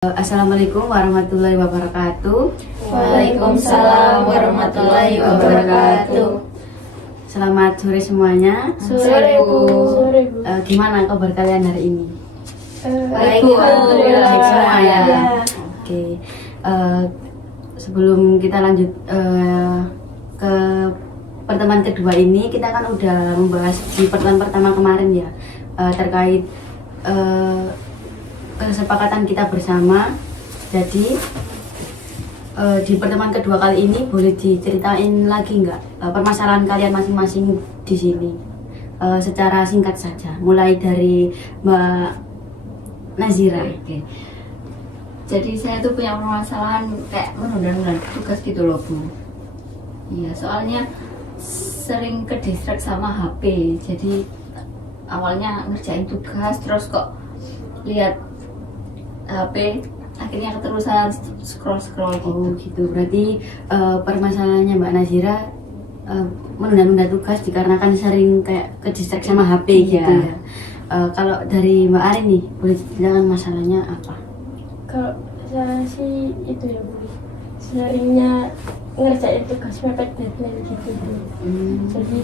Assalamualaikum warahmatullahi wabarakatuh. Waalaikumsalam warahmatullahi wabarakatuh. Selamat sore semuanya. Sore Bu. Gimana kabar kalian hari ini? Baik Bu, alhamdulillah. Baik semua ya. Ya. Oke. Sebelum kita lanjut ke pertemuan kedua ini, kita kan udah membahas di pertemuan pertama kemarin ya, terkait kesepakatan kita bersama. Jadi di pertemuan kedua kali ini boleh diceritain lagi nggak permasalahan kalian masing-masing di sini, secara singkat saja, mulai dari Mbak Nazira. Oke. Jadi saya tuh punya permasalahan kayak menunda-nunda tugas gitu loh Bu. Iya, soalnya sering ke distract sama HP. Jadi awalnya ngerjain tugas terus kok lihat HP, akhirnya keterusan scroll gitu. Oh gitu, berarti permasalahannya Mbak Nazira menunda-nunda tugas dikarenakan sering kayak ke distract sama HP gitu Iya. ya. Kalau dari Mbak Arin nih, boleh diceritakan masalahnya apa? Kalau saya sih itu ya Bu, seringnya ngerjain tugas mepet deadline gitu Bu. Jadi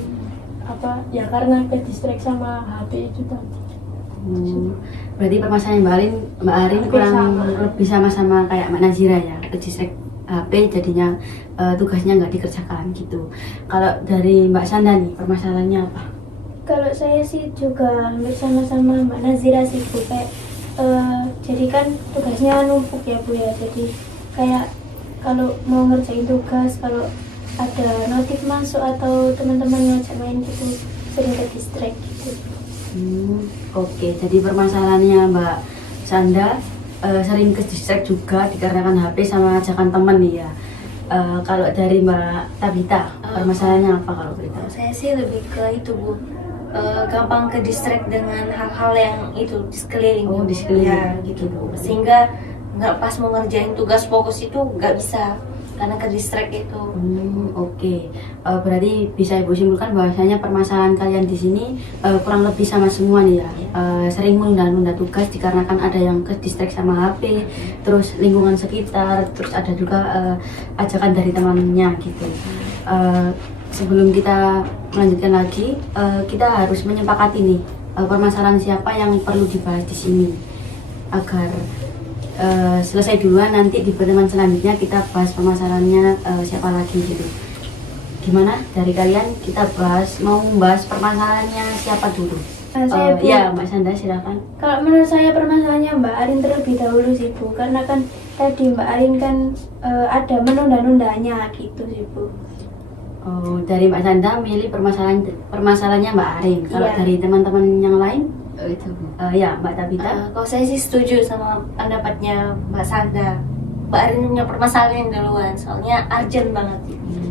apa ya, karena ke distract sama HP itu tadi. Berarti permasalahan Mbak Arin Hampir kurang sama. lebih sama-sama kayak Mbak Nazira ya, ke distract HP jadinya tugasnya nggak dikerjakan gitu. Kalau dari Mbak Sanda nih, permasalahannya apa? Kalau saya sih juga hampir sama-sama Mbak Nazira sih Bu, kayak jadi kan tugasnya numpuk ya Bu ya, jadi kayak kalau mau ngerjain tugas, kalau ada notif masuk atau teman-teman ngajak main gitu, sering ke distract gitu. Oke, jadi permasalahannya Mbak Sanda sering ke distract juga dikarenakan HP sama ajakan teman nih ya. Kalau dari Mbak Tabita, permasalahannya apa kalau beritahu? Saya sih lebih ke itu Bu, gampang ke distract dengan hal-hal yang itu di sekeliling. Oh, di sekeliling. Ya, gitu Bu. Sehingga nggak pas mau ngerjain tugas fokus itu nggak bisa karena ke distract itu. Oke. Berarti bisa Ibu simpulkan bahwasanya permasalahan kalian di sini kurang lebih sama semua nih ya. Sering menunda-nunda tugas dikarenakan ada yang ke distract sama HP, terus lingkungan sekitar, terus ada juga ajakan dari temannya gitu. Sebelum kita melanjutkan lagi, kita harus menyepakati nih permasalahan siapa yang perlu dibahas di sini agar selesai duluan, nanti di pertemuan selanjutnya kita bahas permasalahannya siapa lagi gitu. Gimana dari kalian, kita mau membahas permasalahannya siapa dulu? Saya Bu, Ya Mbak Sanda silakan. kalau menurut saya permasalahannya Mbak Arin terlebih dahulu sih Bu, karena kan tadi Mbak Arin kan ada menunda-nundanya gitu sih Bu. Oh, dari Mbak Sanda milih permasalahannya Mbak Arin. Kalau Iya. dari teman-teman yang lain, Itu Bu. ya Mbak Tabita. Kalau saya sih setuju sama pendapatnya Mbak Sanda. Mbak Arin punya permasalahan duluan, soalnya urgent banget.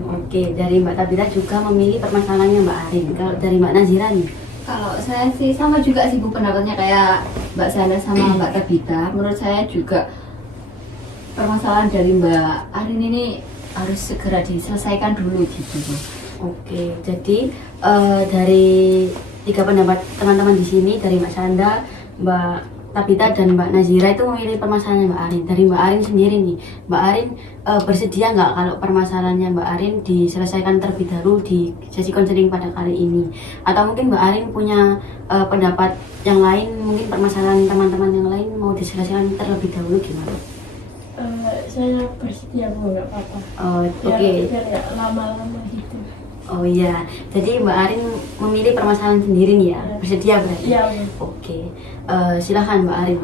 Oke, dari Mbak Tabita juga memilih permasalahannya Mbak Arin. Kalau dari Mbak Nazira nih, Kalau saya sih sama juga sih Bu, pendapatnya kayak Mbak Sanda sama Mbak Tabita. Menurut saya juga permasalahan dari Mbak Arin ini harus segera diselesaikan dulu gitu Bu. oke, jadi dari tiga pendapat teman-teman di sini, dari Mbak Sanda, Mbak Tabita, dan Mbak Nazira itu memilih permasalahannya Mbak Arin. Dari Mbak Arin sendiri nih, Mbak Arin bersedia nggak kalau permasalahannya Mbak Arin diselesaikan terlebih dahulu di sesi konseling pada kali ini? Atau mungkin Mbak Arin punya pendapat yang lain, mungkin permasalahan teman-teman yang lain mau diselesaikan terlebih dahulu gimana? Saya bersedia Bu, nggak apa-apa. Oke. Biar ya lama-lama gitu. Oh iya, jadi Mbak Arin memilih permasalahan sendiri nih ya, Iya. bersedia berarti? Iya Bu. Oke, silahkan Mbak Arin,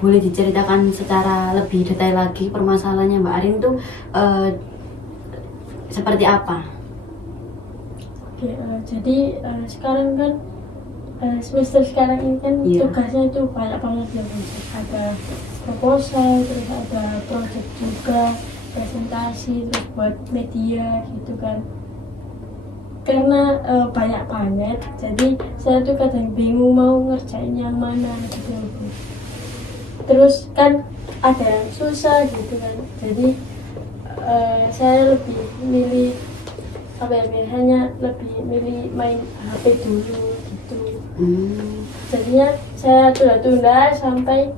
boleh diceritakan secara lebih detail lagi permasalahannya Mbak Arin tuh seperti apa? Oke, jadi sekarang kan semester sekarang ini kan Iya. tugasnya itu banyak banget ya Bu. Ada proposal, terus ada project juga, presentasi, terus buat media gitu kan. Karena banyak banget, jadi saya tuh kadang bingung mau ngerjain yang mana gitu Bu. Terus kan ada yang susah gitu kan, jadi saya lebih milih apa ya, hanya lebih milih main HP dulu gitu. Jadinya saya tunda-tunda sampai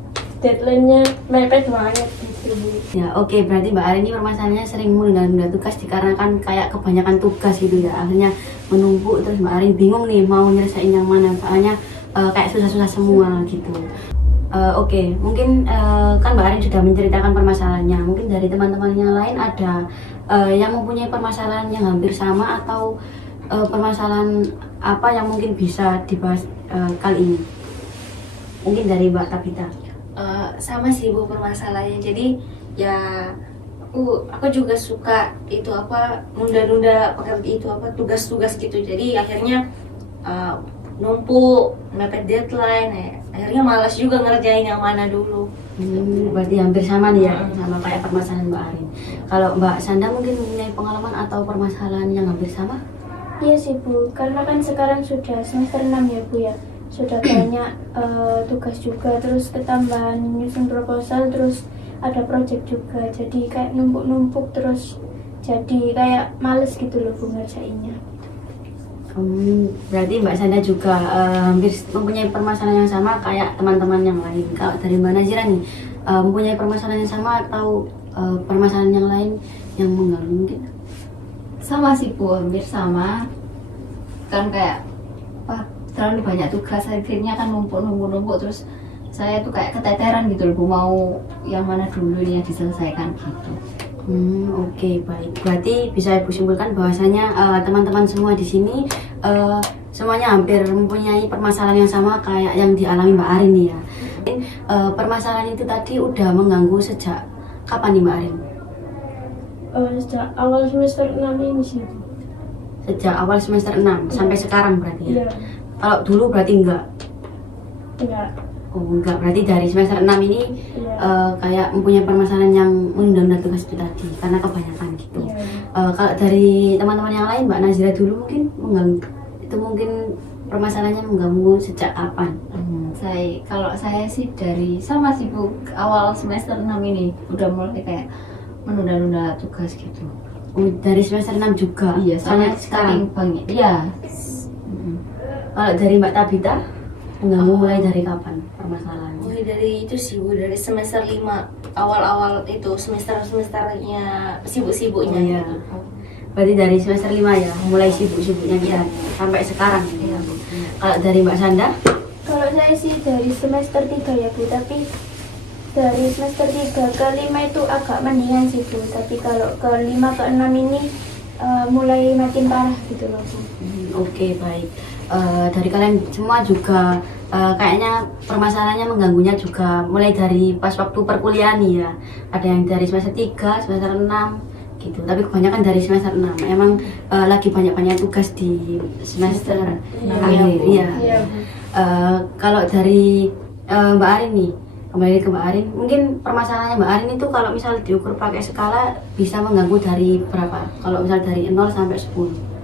deadline-nya mepet banget gitu Bu. Ya, oke, berarti Mbak Arin ini permasalahannya sering menunda-nunda tugas dikarenakan kayak kebanyakan tugas gitu ya. Akhirnya menumpuk, terus Mbak Arin bingung nih mau nyelesain yang mana, soalnya kayak susah-susah semua gitu. Oke, mungkin kan Mbak Arin sudah menceritakan permasalahannya. Mungkin dari teman-teman yang lain ada yang mempunyai permasalahan yang hampir sama atau permasalahan apa yang mungkin bisa dibahas kali ini. Mungkin dari Mbak Tabita. Sama sih Bu permasalahannya. Jadi ya aku juga suka itu apa nunda-nunda itu apa tugas-tugas gitu. Jadi akhirnya numpuk, mepet deadline, akhirnya malas juga ngerjain yang mana dulu. Berarti hampir sama nih ya, sama kayak permasalahan Mbak Arin. Kalau Mbak Sanda mungkin mempunyai pengalaman atau permasalahan yang hampir sama? Iya sih Bu, karena kan sekarang sudah semester 6 ya Bu ya. Sudah banyak tugas juga, terus ketambahan nyusun proposal, terus ada project juga. Jadi kayak numpuk-numpuk terus jadi kayak males gitu loh Bu ngerjainnya. Berarti Mbak Sanda juga hampir mempunyai permasalahan yang sama kayak teman-teman yang lain. Kalau dari Mbak Nazira nih, mempunyai permasalahan yang sama atau permasalahan yang lain yang mengganggu mungkin? Sama sih Bu, hampir sama. Kan kayak terlalu banyak tugas, akhirnya kan numpuk terus saya tuh kayak keteteran gitu loh Bu, mau yang mana dulu yang diselesaikan gitu. Oke, baik. Berarti bisa Ibu simpulkan bahwasanya teman-teman semua di sini semuanya hampir mempunyai permasalahan yang sama kayak yang dialami Mbak Arin nih ya. Permasalahan itu tadi udah mengganggu sejak kapan nih Mbak Arin? Sejak awal semester 6 ini sih Bu. Sejak awal semester 6 sampai sekarang berarti ya? Iya, Kalau dulu berarti enggak? enggak. Oh enggak, berarti dari semester 6 ini Iya. kayak mempunyai permasalahan yang menunda-nunda tugas itu tadi karena kebanyakan gitu. Iya. Kalau dari teman-teman yang lain, Mbak Nazira dulu mungkin mengganggu, itu mungkin permasalahannya mengganggu sejak kapan? Kalau saya sih dari sama sih Bu, awal semester 6 ini udah mulai kayak menunda-nunda tugas gitu. Oh, dari semester 6 juga? Iya, sampai soalnya sekarang? saking banyak. Iya. Kalau dari Mbak Tabita, mengganggu mulai dari kapan permasalahannya? Mulai dari itu sih Bu, dari semester 5 awal-awal itu semester-semesternya sibuk-sibuknya Oh, iya. gitu. Berarti dari semester 5 ya, mulai sibuk-sibuknya kita sampai sekarang ya. Kalau dari Mbak Sanda? Kalau saya sih dari semester 3 ya Bu, tapi dari semester 3 ke 5 itu agak mendingan sih Bu, tapi kalau ke 5 ke 6 ini mulai makin parah gitu loh Bu. Oke, baik. Dari kalian semua juga kayaknya permasalahannya mengganggunya juga mulai dari pas waktu perkuliahan nih ya. Ada yang dari semester 3, semester 6 gitu. Tapi kebanyakan dari semester 6. Emang lagi banyak-banyak tugas di semester akhir. Iya. Iya Bu. Kalau dari Mbak Arin nih, kembali ke Mbak Arin, mungkin permasalahannya Mbak Arin itu kalau misal diukur pakai skala bisa mengganggu dari berapa? Kalau misal dari 0 sampai 10.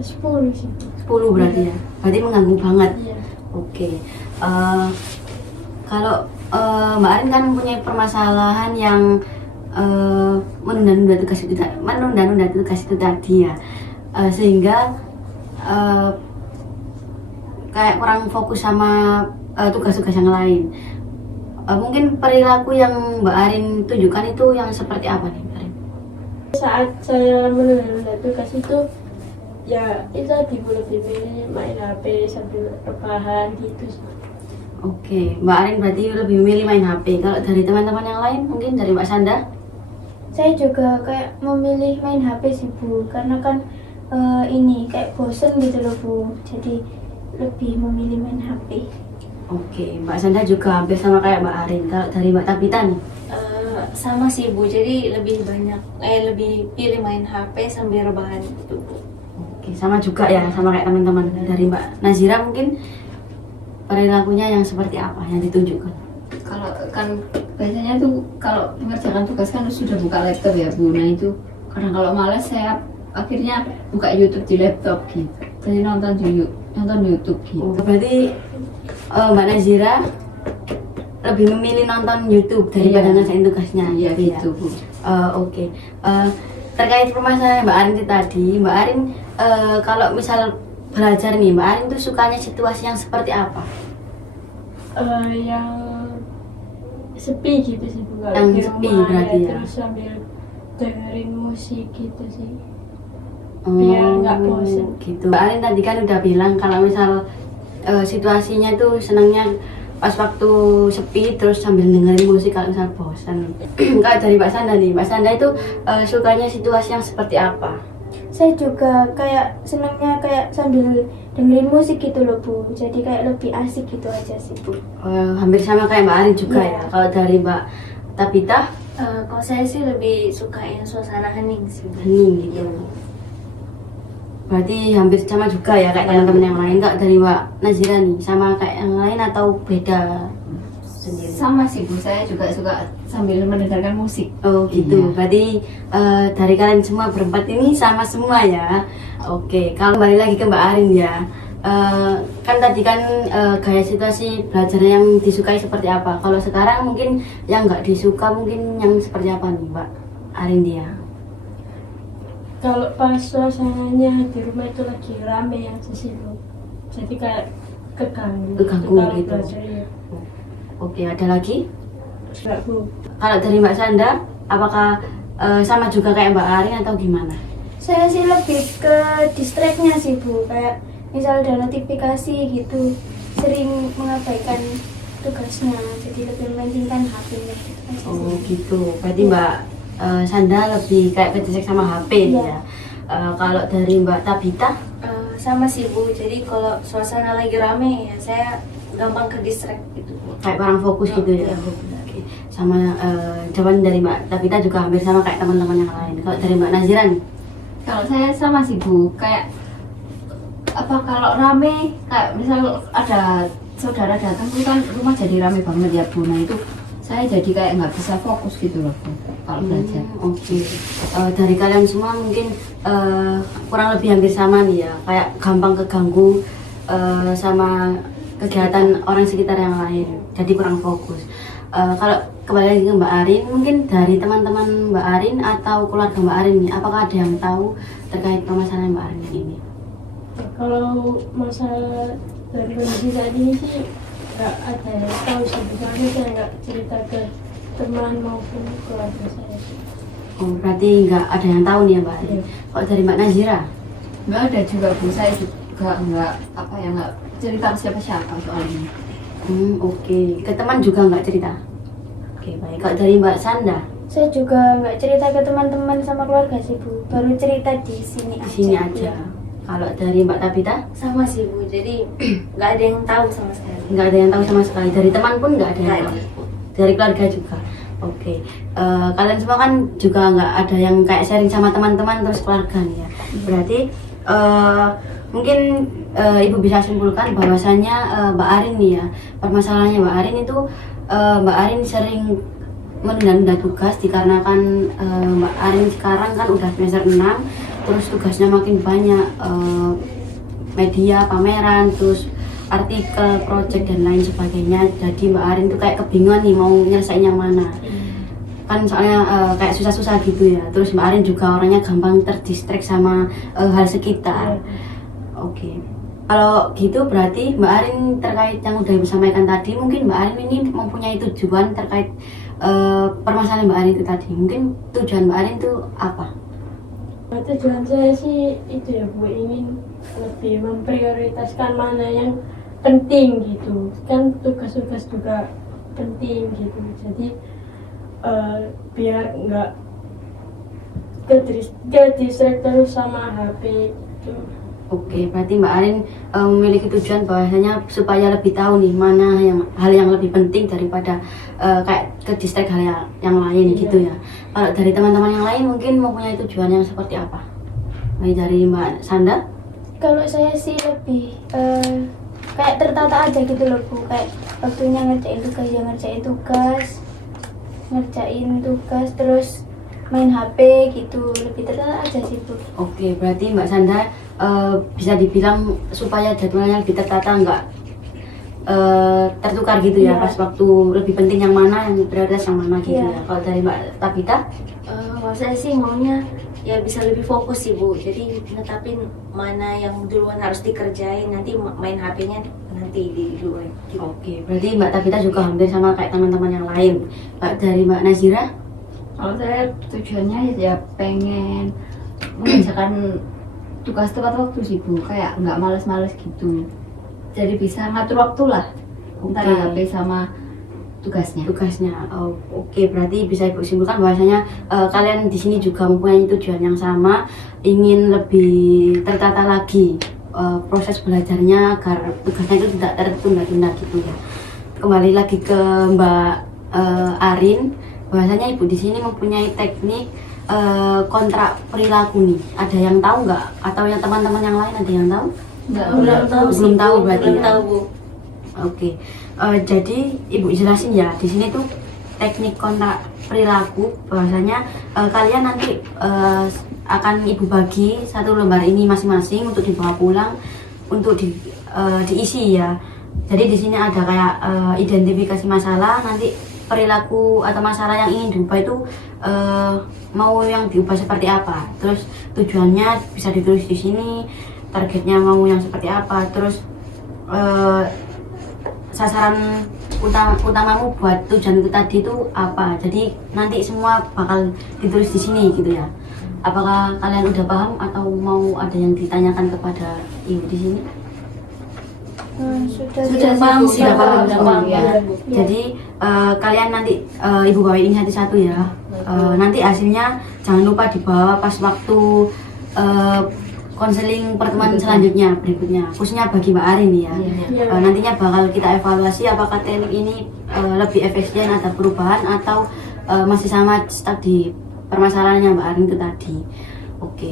10 sih Bu. 10 berarti ya? Berarti mengganggu banget. Iya. Oke. Kalau Mbak Arin kan mempunyai permasalahan yang menunda-nunda tugas itu tadi ya, sehingga kayak kurang fokus sama tugas-tugas yang lain. Mungkin perilaku yang Mbak Arin tunjukkan itu yang seperti apa nih Mbak Arin? Saat saya menunda tugas itu ya itu tadi Bu, lebih milih main HP sambil rebahan gitu sih. Oke, Mbak Arin berarti lebih memilih main HP. Kalau dari teman-teman yang lain, mungkin dari Mbak Sanda? Saya juga kayak memilih main HP sih Bu, karena kan ini kayak bosen gitu loh Bu, jadi lebih memilih main HP. Oke, Mbak Sanda juga hampir sama kayak Mbak Arin. Kalau dari Mbak Tabita nih? Sama sih Bu, jadi lebih pilih main HP sambil rebahan gitu Bu. Oke, sama juga ya, sama kayak teman-teman. Dari Mbak Nazira mungkin perilakunya yang seperti apa yang ditunjukkan? Kalau kan biasanya tuh kalau mengerjakan tugas kan sudah buka laptop ya Bu. Nah itu kadang kalau malas saya akhirnya buka YouTube di laptop gitu. Jadi nonton YouTube gitu. Berarti Mbak Nazira lebih memilih nonton YouTube daripada ngerjain tugasnya. Iya gitu ya? gitu Bu. Oke. Terkait permasalahan Mbak Arin itu tadi, Mbak Arin kalau misal belajar nih, Mbak Arin tuh sukanya situasi yang seperti apa? yang sepi gitu sih Bu. Kalau Yang di sepi rumah berarti ya? terus sambil dengerin musik gitu sih. Biar nggak bosen. Gitu. Mbak Arin tadi kan udah bilang kalau misal situasinya tuh senangnya pas waktu sepi terus sambil dengerin musik kalau misal bosan. Kalau dari Mbak Sanda nih, Mbak Sanda itu sukanya situasi yang seperti apa? Saya juga kayak senangnya kayak sambil dengerin musik gitu loh Bu, jadi kayak lebih asik gitu aja sih Bu. Hampir sama kayak Mbak Arin juga Iya. ya. Kalau dari Mbak Tabita, Kalau saya sih lebih suka yang suasana hening sih. hening gitu. Berarti hampir sama juga ya kayak teman-teman yang lain. Kak dari Mbak Nazira nih, sama kayak yang lain atau beda sendiri? Sama sih Bu, saya juga suka sambil mendengarkan musik. Oh gitu, Iya. berarti dari kalian semua berempat ini sama semua ya. Oke, kalau kembali lagi ke Mbak Arin ya, kan tadi kan gaya situasi belajar yang disukai seperti apa. Kalau sekarang mungkin yang nggak disuka mungkin yang seperti apa nih Mbak Arin dia? Kalau pas suasananya di rumah itu lagi rame yang sisi Bu, jadi kayak keganggu. Keganggu kalau gitu. belajar ya. Oke, ada lagi? Enggak Bu. Kalau dari Mbak Sanda, apakah sama juga kayak Mbak Arin atau gimana? Saya sih lebih ke distract-nya sih Bu, kayak misal ada notifikasi gitu, sering mengabaikan tugasnya, jadi lebih mementingkan HP-nya gitu aja Oh sih. gitu, berarti Mbak Sanda lebih kayak kecek sama HP Iya. ya. Kalau dari Mbak Tabita, Sama sih Bu, jadi kalau suasana lagi rame ya saya gampang ke distract gitu Bu. kayak kurang fokus gitu ya. Iya. Oke. Sama jawaban dari Mbak Tabita juga hampir sama kayak teman-teman yang lain. Kalau dari Mbak Nazira nih, Kalau saya sama sih Bu, kayak apa kalau rame, kayak misal ada saudara datang tuh kan rumah jadi rame banget ya Bu. Nah itu saya jadi kayak nggak bisa fokus gitu loh Bu kalau belajar. Oke. Dari kalian semua mungkin kurang lebih hampir sama nih ya, kayak gampang keganggu sama kegiatan orang sekitar yang lain, jadi kurang fokus. Kalau kembali lagi ke Mbak Arin, mungkin dari teman-teman Mbak Arin atau keluarga Mbak Arin nih, apakah ada yang tahu terkait permasalahan Mbak Arin ini? Kalau masalah dari kondisi saat ini sih nggak ada yang tahu sih, soalnya saya nggak cerita ke teman maupun keluarga saya sih. Oh, berarti nggak ada yang tahu nih ya Mbak Arin. Iya. Kalau dari Mbak Nazira, Nggak ada juga Bu, saya juga nggak apa ya nggak cerita ke siapa-siapa soalnya. oke. Ke teman juga nggak cerita? Oke, baik. Kalau dari Mbak Sanda, Saya juga nggak cerita ke teman-teman sama keluarga sih Bu, baru cerita di sini di sini aja. Iya. Kalau dari Mbak Tabita, Sama sih Bu, jadi nggak ada yang tahu sama sekali. nggak ada yang tahu sama sekali. Dari teman pun nggak ada yang Nggak tahu. Dari keluarga juga. Oke. Kalian semua kan juga nggak ada yang kayak sharing sama teman-teman terus keluarga nih ya. Berarti mungkin Ibu bisa simpulkan bahwasannya Mbak Arin nih ya, permasalahannya Mbak Arin itu Mbak Arin sering menunda-nunda tugas dikarenakan Mbak Arin sekarang kan udah semester 6, terus tugasnya makin banyak, media, pameran, terus artikel, project dan lain sebagainya. Jadi Mbak Arin tuh kayak kebingungan nih mau nyelesain yang mana. Kan soalnya kayak susah-susah gitu ya. Terus Mbak Arin juga orangnya gampang terdistract sama hal sekitar. Oke. Kalau gitu berarti Mbak Arin terkait yang udah Ibu sampaikan tadi, mungkin Mbak Arin ini mempunyai tujuan terkait permasalahan Mbak Arin itu tadi. Mungkin tujuan Mbak Arin itu apa? Tujuan saya sih itu ya Bu, ingin lebih memprioritaskan mana yang penting gitu, kan tugas-tugas juga penting gitu, jadi biar nggak ke distract terus sama HP gitu. Oke, berarti Mbak Arin memiliki tujuan bahwasanya supaya lebih tahu nih mana hal yang lebih penting daripada kayak ke distract hal yang lain Iya. gitu ya. Kalau dari teman-teman yang lain mungkin mempunyai tujuan yang seperti apa? Mulai dari Mbak Sanda? Kalau saya sih lebih kayak tertata aja gitu loh Bu, kayak waktunya ngerjain tugas ya ngerjain tugas terus main HP gitu, lebih tertata aja sih Bu. Oke, berarti Mbak Sanda bisa dibilang supaya jadwalnya lebih tertata, nggak tertukar gitu ya, Iya. pas waktu lebih penting yang mana, yang prioritas yang mana gitu Iya. ya. Kalau dari Mbak Tabita? Kalau saya sih maunya ya bisa lebih fokus sih Bu, jadi netapin mana yang duluan harus dikerjain, nanti main HP-nya nanti di luar gitu. Oke, berarti Mbak Tabita juga hampir sama kayak teman-teman yang lain. Dari Mbak Nazira? Kalau saya tujuannya ya pengen mengerjakan tugas tepat waktu sih Bu, kayak nggak males-males gitu. Jadi bisa ngatur waktu lah antara HP sama tugasnya. Oke, berarti bisa Ibu simpulkan bahwasanya kalian di sini juga mempunyai tujuan yang sama, ingin lebih tertata lagi proses belajarnya agar tugasnya itu tidak tertunda-tunda gitu ya. Kembali lagi ke Mbak Arin, bahwasanya Ibu di sini mempunyai teknik kontrak perilaku nih. Ada yang tahu nggak? Atau yang teman-teman yang lain ada yang tahu? Belum tahu berarti. Belum Ya? tahu Bu. Oke, jadi Ibu jelasin ya, di sini tuh teknik kontrak perilaku bahwasanya kalian nanti akan Ibu bagi satu lembar ini masing-masing untuk dibawa pulang untuk diisi ya. Jadi di sini ada kayak identifikasi masalah, nanti perilaku atau masalah yang ingin diubah itu mau yang diubah seperti apa, terus tujuannya bisa ditulis di sini, targetnya mau yang seperti apa, terus sasaran utamamu buat tujuan itu tadi itu apa. Jadi nanti semua bakal ditulis di sini gitu ya. Apakah kalian udah paham atau mau ada yang ditanyakan kepada Ibu di sini? Sudah paham, Bu. sudah paham Sudah semua paham, ya. ya. Jadi kalian nanti Ibu bawa ini satu-satu ya. Nanti hasilnya jangan lupa dibawa pas waktu konseling pertemuan selanjutnya berikutnya, khususnya bagi Mbak Arin ya. Iya. Nantinya bakal kita evaluasi apakah teknik ini lebih efisien, ada perubahan atau masih sama stuck di permasalahannya Mbak Arin itu tadi. Oke.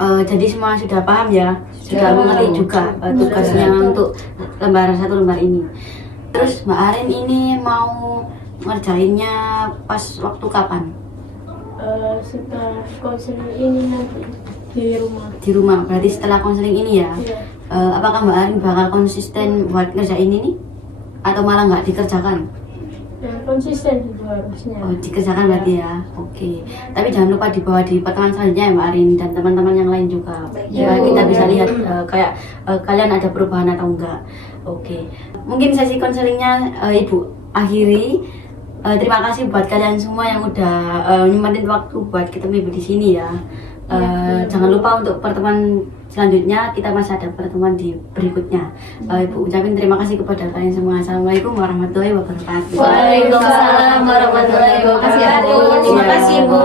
Jadi semua sudah paham ya, sudah mengerti juga tugasnya untuk satu lembar ini. Terus Mbak Arin ini mau ngerjainnya pas waktu kapan? Setelah konseling ini nanti di rumah. Di rumah, berarti setelah konseling ini ya. Iya. Apakah Mbak Arin bakal konsisten buat ngerjain ini atau malah nggak dikerjakan? Ya, konsisten itu harusnya. Oh, dikerjakan berarti ya. Oke. Tapi jangan lupa dibawa di pertemuan selanjutnya ya Mbak Arin dan teman-teman yang lain juga. Ya, kita bisa lihat kayak kalian ada perubahan atau enggak. Oke. Mungkin sesi konselingnya Ibu akhiri. Terima kasih buat kalian semua yang udah nyempetin waktu buat ketemu Ibu di sini ya. Jangan lupa untuk pertemuan selanjutnya kita masih ada pertemuan di berikutnya. Ibu ucapin terima kasih kepada kalian semua. Assalamualaikum warahmatullahi wabarakatuh. Waalaikumsalam warahmatullahi wabarakatuh. Terima kasih Bu.